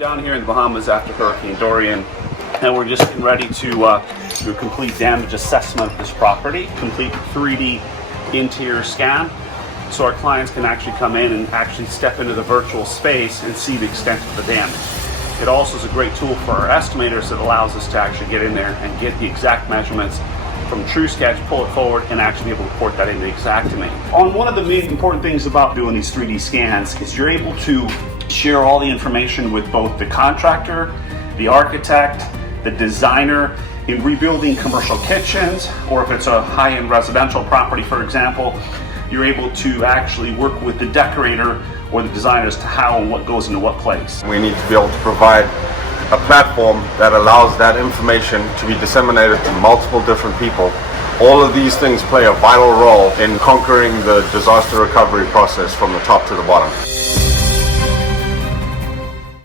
down here in the Bahamas after Hurricane Dorian, and we're just getting ready to do a complete damage assessment of this property, complete 3D interior scan, so our clients can actually come in and actually step into the virtual space and see the extent of the damage. It also is a great tool for our estimators that allows us to actually get in there and get the exact measurements from TrueSketch, pull it forward, and actually be able to port that into Xactimate. One of the main important things about doing these 3D scans is you're able to share all the information with both the contractor, the architect, the designer in rebuilding commercial kitchens, or if it's a high-end residential property, for example, you're able to actually work with the decorator or the designers to how and what goes into what place. We need to be able to provide a platform that allows that information to be disseminated to multiple different people. All of these things play a vital role in conquering the disaster recovery process from the top to the bottom.